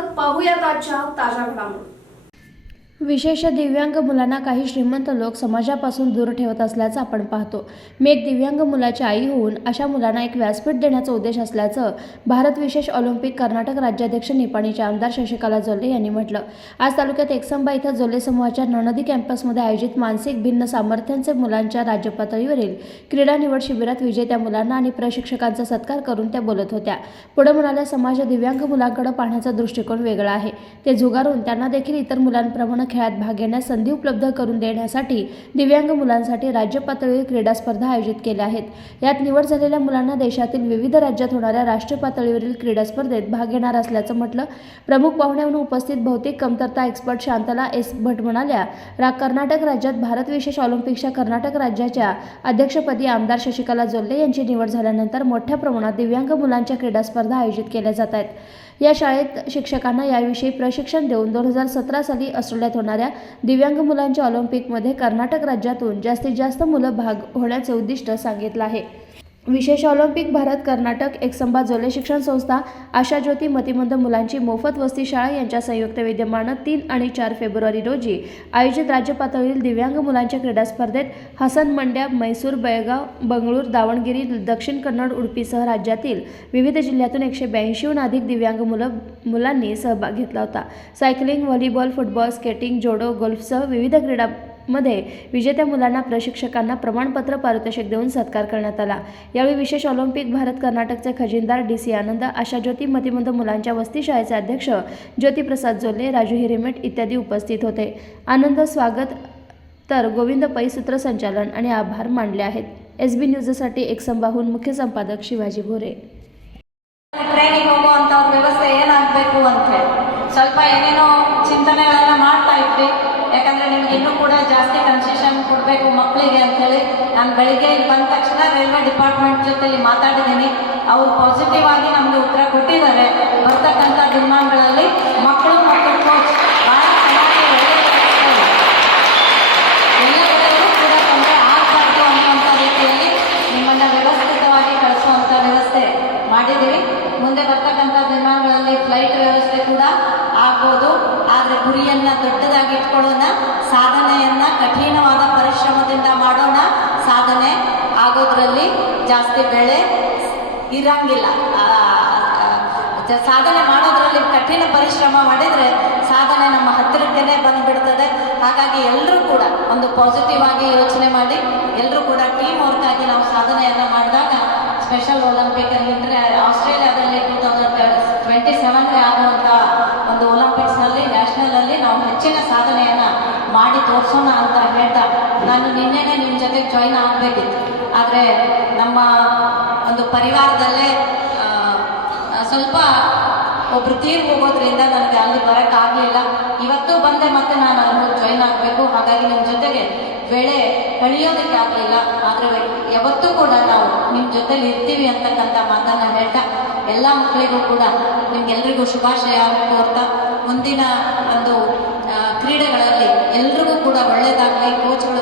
पाहूयात आजच्या ताज्या घडामोडी. विशेष दिव्यांग मुलांना काही श्रीमंत लोक समाजापासून दूर ठेवत असल्याचं आपण पाहतो. मी एक दिव्यांग मुलाची आई होऊन अशा मुलांना एक व्यासपीठ देण्याचा उद्देश असल्याचं भारत विशेष ऑलिम्पिक कर्नाटक राज्याध्यक्ष निपाणीचे आमदार शशिकला जोले यांनी म्हटलं. आज तालुक्यात एकसंबा इथं जोले समूहाच्या ननदी कॅम्पसमध्ये आयोजित मानसिक भिन्न सामर्थ्यांचे मुलांच्या राज्यपातळीवरील क्रीडा निवड शिबिरात विजेत्या मुलांना आणि प्रशिक्षकांचा सत्कार करून त्या बोलत होत्या. पुढे म्हणाल्या समाज दिव्यांग मुलांकडे पाहण्याचा दृष्टिकोन वेगळा आहे. ते झुगारून त्यांना देखील इतर मुलांप्रमाणे खेळात भाग घेण्यास संधी उपलब्ध करून देण्यासाठी दिव्यांग मुलांसाठी राज्य पातळीवर क्रीडा स्पर्धा आयोजित केल्या आहेत. यात निवड झालेल्या मुलांना देशातील विविध राज्यात होणाऱ्या राष्ट्रीय पातळीवरील क्रीडा स्पर्धेत भाग घेणार असल्याचं म्हटलं. प्रमुख पाहुणे म्हणून उपस्थित भौतिक कमतरता एक्सपर्ट शांतला एस. भट म्हणाल्या रा कर्नाटक राज्यात भारत विशेष ऑलिम्पिकच्या कर्नाटक राज्याच्या अध्यक्षपदी आमदार शशिकला जोल्ले यांची निवड झाल्यानंतर मोठ्या प्रमाणात दिव्यांग मुलांच्या क्रीडा स्पर्धा आयोजित केल्या जात आहेत. या शाळेत शिक्षकांना याविषयी प्रशिक्षण देऊन दोन हजार सतरा साली ऑस्ट्रेलियात होणाऱ्या दिव्यांग मुलांच्या ऑलिम्पिकमध्ये कर्नाटक राज्यातून जास्तीत जास्त मुलं भाग होण्याचे उद्दिष्ट सांगितलं आहे. विशेष ऑलिम्पिक भारत कर्नाटक एकसंबा जोले शिक्षण संस्था आशा ज्योती मतिमंद मुलांची मोफत वस्ती शाळा यांच्या संयुक्त विद्यमानं तीन आणि चार फेब्रुवारी रोजी आयोजित राज्यपातळीतील दिव्यांग मुलांच्या क्रीडा स्पर्धेत हसन मंड्या म्हैसूर बेळगाव बंगळूर दावणगिरी दक्षिण कन्नड उडपीसह राज्यातील विविध जिल्ह्यातून एकशे ब्याऐंशीहून अधिक दिव्यांग मुलं मुलांनी सहभाग घेतला होता. Cycling volleyball football skating judo गोल्फसह विविध क्रीडा मध्ये विजेत्या मुलांना प्रशिक्षकांना प्रमाणपत्र पारितोषिक देऊन सत्कार करण्यात आला यावेळी विशेष ऑलिम्पिक भारत कर्नाटकचे खजिनदार डी सी आनंद आशा ज्योती मतिमंद मुलांच्या वस्ती शाळेचे अध्यक्ष ज्योतिप्रसाद जोल्ले राजू हिरेमेट इत्यादी उपस्थित होते आनंद स्वागत तर गोविंद पै सूत्रसंचालन आणि आभार मानले आहेत एस बी न्यूजसाठी एक संभाहून मुख्य संपादक शिवाजी भोरे ಟ್ರೈನಿಂಗ್ ಹೋಗುವಂಥ ಒಂದು ವ್ಯವಸ್ಥೆ ಏನಾಗಬೇಕು ಅಂತ ಹೇಳಿ ಸ್ವಲ್ಪ ಏನೇನೋ ಚಿಂತನೆಗಳನ್ನ ಮಾಡ್ತಾ ಇದ್ವಿ ಯಾಕಂದ್ರೆ ನಿಮ್ಗೆ ಇನ್ನೂ ಕೂಡ ಜಾಸ್ತಿ ಕನ್ಸೆಷನ್ ಕೊಡಬೇಕು ಮಕ್ಕಳಿಗೆ ಅಂತ ಹೇಳಿ. ನಾನು ಬೆಳಿಗ್ಗೆ ಬಂದ ತಕ್ಷಣ ರೈಲ್ವೆ ಡಿಪಾರ್ಟ್ಮೆಂಟ್ ಜೊತೆಲಿ ಮಾತಾಡಿದ್ದೀನಿ. ಅವರು ಪಾಸಿಟಿವ್ ಆಗಿ ನಮಗೆ ಉತ್ತರ ಕೊಟ್ಟಿದ್ದಾರೆ. ಬರ್ತಕ್ಕಂಥ ದಿನಮಾನಗಳಲ್ಲಿ ಮಕ್ಕಳು ಮಕ್ಕಳು ಕೋಚ್ ಭಾಳ ಕೂಡ ತೊಂದರೆ ಅನ್ನುವಂಥ ರೀತಿಯಲ್ಲಿ ನಿಮ್ಮನ್ನ ವ್ಯವಸ್ಥಿತವಾಗಿ ಕಳಿಸುವಂಥ ವ್ಯವಸ್ಥೆ ಮಾಡಿದ್ದೀವಿ. ಮುಂದೆ ಬರ್ತಕ್ಕಂಥ ದಿನಗಳಲ್ಲಿ ಫ್ಲೈಟ್ ವ್ಯವಸ್ಥೆ ಕೂಡ ಆಗ್ಬೋದು. ಆದರೆ ಗುರಿಯನ್ನ ದೊಡ್ಡದಾಗಿ ಇಟ್ಕೊಳ್ಳೋಣ ಸಾಧನೆಯನ್ನ ಕಠಿಣವಾದ ಪರಿಶ್ರಮದಿಂದ ಮಾಡೋಣ. ಸಾಧನೆ ಆಗೋದ್ರಲ್ಲಿ ಜಾಸ್ತಿ ಬೆಳೆ ಇರಂಗಿಲ್ಲ. ಸಾಧನೆ ಮಾಡೋದ್ರಲ್ಲಿ ಕಠಿಣ ಪರಿಶ್ರಮ ಮಾಡಿದ್ರೆ ಸಾಧನೆ ನಮ್ಮ ಹತ್ತಿರಕ್ಕೆ ಬಂದ್ಬಿಡ್ತದೆ. ಹಾಗಾಗಿ ಎಲ್ಲರೂ ಕೂಡ ಒಂದು ಪಾಸಿಟಿವ್ ಆಗಿ ಯೋಚನೆ ಮಾಡಿ ಎಲ್ಲರೂ ಕೂಡ ಟೀಮ್ ವರ್ಕ್ ಆಗಿ ನಾವು ಸಾಧನೆಯನ್ನ ಮಾಡಿದಾಗ ಸ್ಪೆಷಲ್ ಒಲಿಂಪಿಕ್ ಇಂಟ್ರೆ ನಾನು ನಿನ್ನೆನೆ ನಿಮ್ಮ ಜೊತೆ ಜಾಯಿನ್ ಆಗಬೇಕಿತ್ತು. ಆದರೆ ನಮ್ಮ ಒಂದು ಪರಿವಾರದಲ್ಲೇ ಸ್ವಲ್ಪ ಒಬ್ರು ತೀರ್ಪು ಹೋಗೋದ್ರಿಂದ ನನಗೆ ಅಲ್ಲಿ ಬರೋಕ್ಕಾಗಲಿಲ್ಲ ಇವತ್ತು ಬಂದೆ ಮತ್ತೆ ನಾನು ಅಲ್ಲಿ ಜಾಯಿನ್ ಆಗಬೇಕು. ಹಾಗಾಗಿ ನಿಮ್ಮ ಜೊತೆಗೆ ವೇಳೆ ಕಳಿಯೋದಕ್ಕೆ ಆಗಲಿಲ್ಲ. ಆದರೆ ಯಾವತ್ತೂ ಕೂಡ ನಾವು ನಿಮ್ಮ ಜೊತೆಲಿ ಇರ್ತೀವಿ ಅಂತಕ್ಕಂಥ ಮಾತನ್ನು ಹೇಳ್ತಾ, ಎಲ್ಲ ಮಕ್ಕಳಿಗೂ ಕೂಡ ನಿಮ್ಗೆಲ್ರಿಗೂ ಶುಭಾಶಯ ಕೋರ್ತಾ, ಮುಂದಿನ ಒಂದು ಕ್ರೀಡೆಗಳಲ್ಲಿ ಎಲ್ರಿಗೂ ಕೂಡ ಒಳ್ಳೆಯದಾಗಲಿ ಕೋಚ್ಗಳು